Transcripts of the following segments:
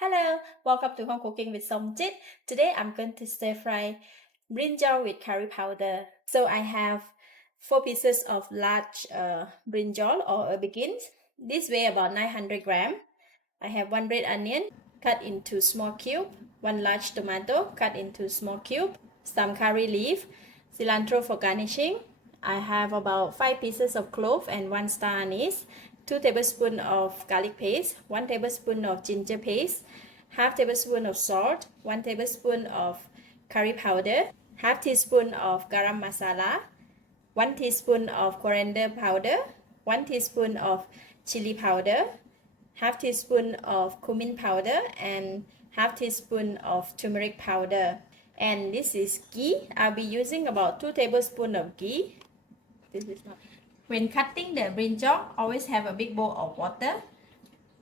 Hello, welcome to Home Cooking with Somjit. Today I'm going to stir fry brinjal with curry powder. So I have 4 pieces of large brinjal or aubergine. This weigh about 900 gram. I have 1 red onion cut into small cube, 1 large tomato cut into small cube, some curry leaf, cilantro for garnishing. I have about 5 pieces of clove and 1 star anise, 2 tablespoons of garlic paste, 1 tablespoon of ginger paste, half tablespoon of salt, 1 tablespoon of curry powder, half teaspoon of garam masala, 1 teaspoon of coriander powder, 1 teaspoon of chilli powder, half teaspoon of cumin powder, and half teaspoon of turmeric powder. And this is ghee. I'll be using about 2 tablespoons of ghee. This is not. When cutting the brinjal, always have a big bowl of water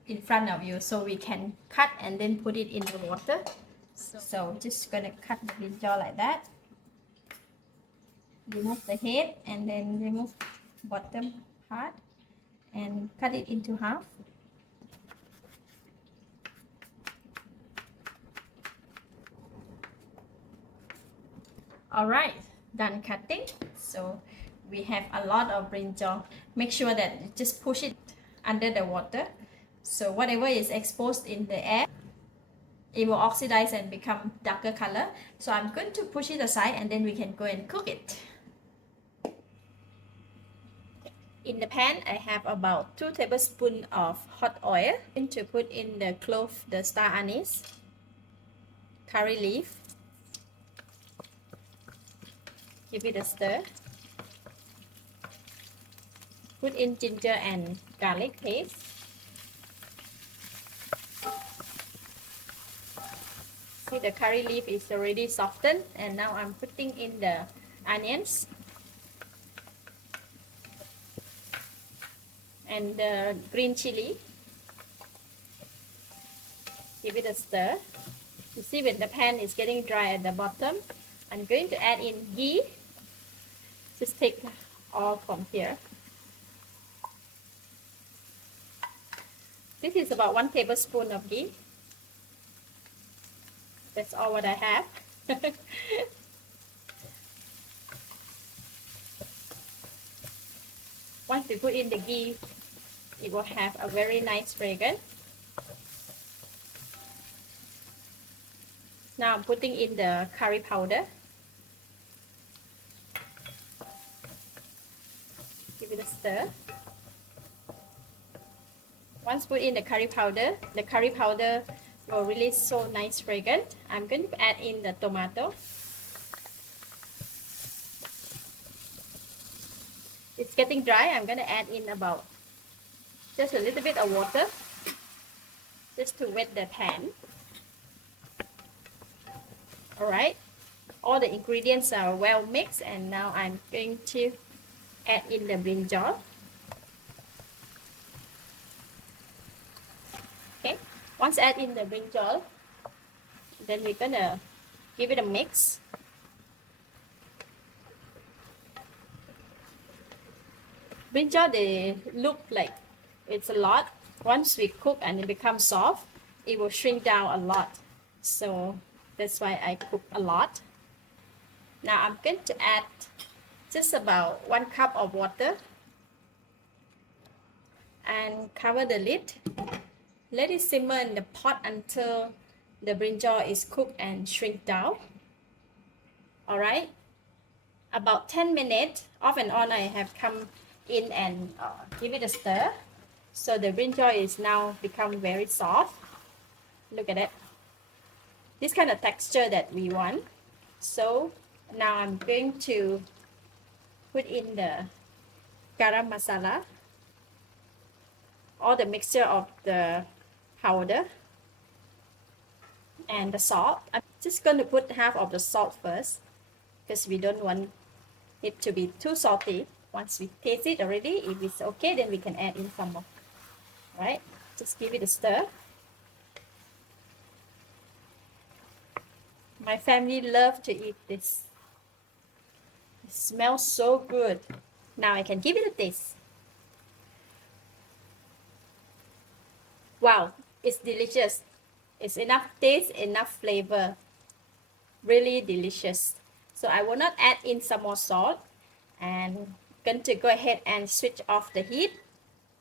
in front of you so we can cut and then put it in the water. So just gonna cut the brinjal like that. Remove the head and then remove bottom part and cut it into half. Alright, done cutting. So we have a lot of brinjal. Make sure that you just push it under the water. So whatever is exposed in the air, it will oxidize and become darker color. So I'm going to push it aside and then we can go and cook it. In the pan, I have about 2 tablespoons of hot oil. I'm going to put in the clove, the star anise, curry leaf. Give it a stir. Put in ginger and garlic paste. See, the curry leaf is already softened, and now I'm putting in the onions and the green chili. Give it a stir. You see, when the pan is getting dry at the bottom, I'm going to add in ghee. Just take all from here. This is about 1 tablespoon of ghee. That's all what I have. Once we put in the ghee, it will have a very nice fragrance. Now I'm putting in the curry powder. Give it a stir. Once put in the curry powder will release so nice fragrance. I'm going to add in the tomato. It's getting dry. I'm going to add in about just a little bit of water just to wet the pan. Alright, all the ingredients are well mixed, and now I'm going to add in the brinjal. Okay, once add in the brinjal, then we're gonna give it a mix. Brinjal, they look like it's a lot. Once we cook and it becomes soft, it will shrink down a lot. So that's why I cook a lot. Now I'm going to add just about 1 cup of water and cover the lid. Let it simmer in the pot until the brinjal is cooked and shrink down. Alright, about 10 minutes off and on, I have come in and give it a stir. So the brinjal is now become very soft. Look at it. This kind of texture that we want. So now I'm going to put in the garam masala, all the mixture of the powder and the salt. I'm just going to put half of the salt first because we don't want it to be too salty. Once we taste it already, if it's okay, then we can add in some more. Right? Just give it a stir. My family love to eat this. It smells so good. Now I can give it a taste. Wow, it's delicious. It's enough taste, enough flavor. Really delicious. So I will not add in some more salt, and going to go ahead and switch off the heat.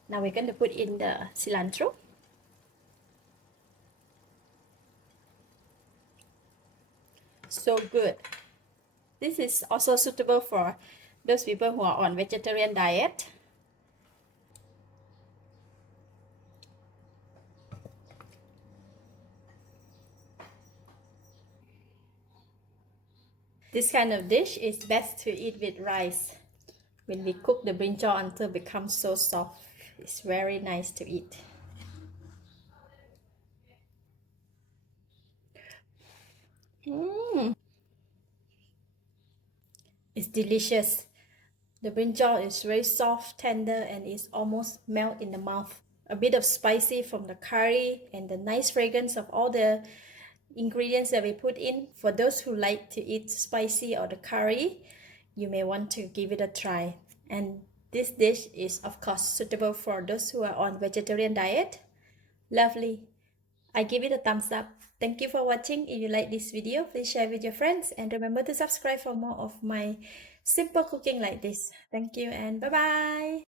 Now we're going to put in the cilantro. So good. This is also suitable for those people who are on vegetarian diet. This kind of dish is best to eat with rice. When we cook the brinjal until it becomes so soft, it's very nice to eat. It's delicious. The brinjal is very soft, tender, and it's almost melt in the mouth. A bit of spicy from the curry and the nice fragrance of all the ingredients that we put in. For those who like to eat spicy or the curry, you may want to give it a try. And this dish is of course suitable for those who are on vegetarian diet. Lovely. I give it a thumbs up. Thank you for watching. If you like this video, please share with your friends and remember to subscribe for more of my simple cooking like this. Thank you and bye bye.